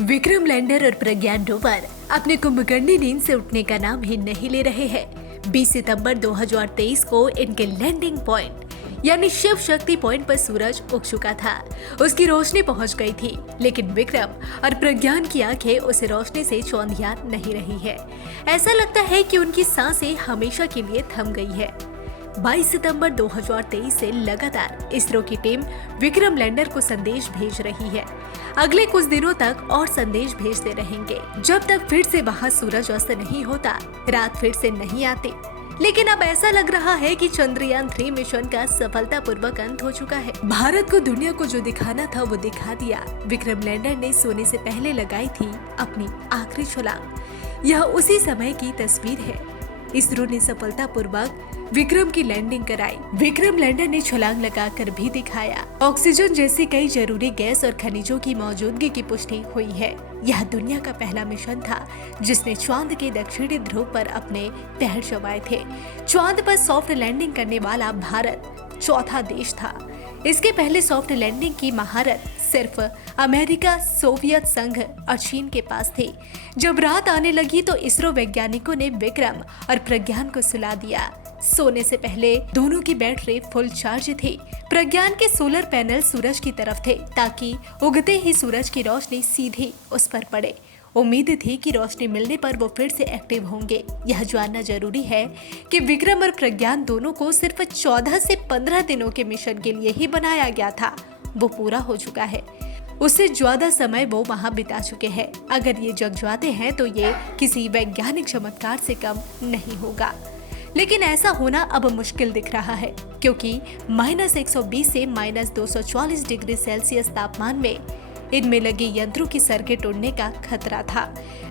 Vikram lander और प्रज्ञान rover अपने कुंभकर्णी नींद से उठने का नाम ही नहीं ले रहे हैं। 20 सितंबर 2023 को इनके लैंडिंग पॉइंट यानी शिव शक्ति पॉइंट पर सूरज उग चुका था। उसकी रोशनी पहुंच गई थी, लेकिन विक्रम और प्रज्ञान की आंखें उस रोशनी से चौंधिया नहीं रही है। ऐसा लगता है कि उनकी सांसें हमेशा के लिए थम गई है। 22 सितंबर 2023 से लगातार इसरो की टीम विक्रम लैंडर को संदेश भेज रही है। अगले कुछ दिनों तक और संदेश भेजते रहेंगे, जब तक फिर से वहां सूरज अस्त नहीं होता, रात फिर से नहीं आती। लेकिन अब ऐसा लग रहा है कि चंद्रयान 3 मिशन का सफलतापूर्वक अंत हो चुका है। भारत को दुनिया को जो दिखाना था वो दिखा दिया। विक्रम लैंडर ने सोने से पहले लगाई थी अपनी आखिरी छलांग। यह उसी समय की तस्वीर है। इसरो ने सफलतापूर्वक विक्रम की लैंडिंग कराई। विक्रम लैंडर ने छलांग लगाकर भी दिखाया। ऑक्सीजन जैसी कई जरूरी गैस और खनिजों की मौजूदगी की पुष्टि हुई है। यह दुनिया का पहला मिशन था जिसने चांद के दक्षिणी ध्रुव पर अपने पैर जमाए थे। चांद पर सॉफ्ट लैंडिंग करने वाला भारत चौथा देश था। इसके पहले सॉफ्ट लैंडिंग की महारत सिर्फ अमेरिका, सोवियत संघ और चीन के पास थी। जब रात आने लगी तो इसरो वैज्ञानिकों ने विक्रम और प्रज्ञान को सुला दिया। सोने से पहले दोनों की बैटरी फुल चार्ज थी। प्रज्ञान के सोलर पैनल सूरज की तरफ थे ताकि उगते ही सूरज की रोशनी सीधे उस पर पड़े। उम्मीद थी कि रोशनी मिलने पर वो फिर से एक्टिव होंगे। यह जानना जरूरी है कि विक्रम और प्रज्ञान दोनों को सिर्फ 14 से 15 दिनों के मिशन के लिए ही बनाया गया था। वो पूरा हो चुका है। उससे ज्यादा समय वो वहां बिता चुके हैं। अगर ये जग जाते हैं तो ये किसी वैज्ञानिक चमत्कार से कम नहीं होगा। लेकिन ऐसा होना अब मुश्किल दिख रहा है, क्योंकि -120 से -240 डिग्री सेल्सियस तापमान में इनमें लगे यंत्रों की सर्किट उड़ने का खतरा था।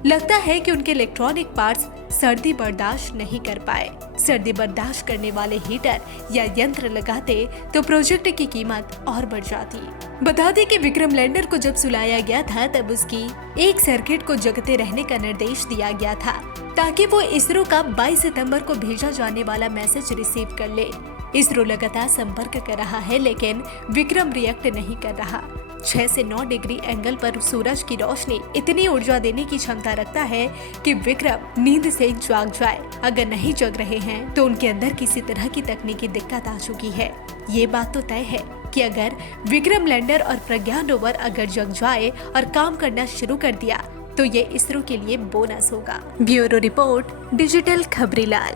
लगता है कि उनके इलेक्ट्रॉनिक पार्ट्स सर्दी बर्दाश्त नहीं कर पाए। सर्दी बर्दाश्त करने वाले हीटर या यंत्र लगाते तो प्रोजेक्ट की कीमत और बढ़ जाती। बता दें कि विक्रम लैंडर को जब सुलाया गया था तब उसकी एक सर्किट को जगते रहने का निर्देश दिया गया था ताकि वो इसरो का 22 सितंबर को भेजा जाने वाला मैसेज रिसीव कर ले। इसरो लगातार संपर्क कर रहा है, लेकिन विक्रम रिएक्ट नहीं कर रहा। 6 से 9 डिग्री एंगल पर सूरज की रोशनी इतनी ऊर्जा देने की क्षमता रखता है कि विक्रम नींद से जाग जाए। अगर नहीं जग रहे हैं तो उनके अंदर किसी तरह की तकनीकी दिक्कत आ चुकी है। ये बात तो तय है कि अगर विक्रम लैंडर और प्रज्ञान रोवर अगर जग जाए और काम करना शुरू कर दिया तो ये इसरो के लिए बोनस होगा। Bureau report, digital Khabrilal.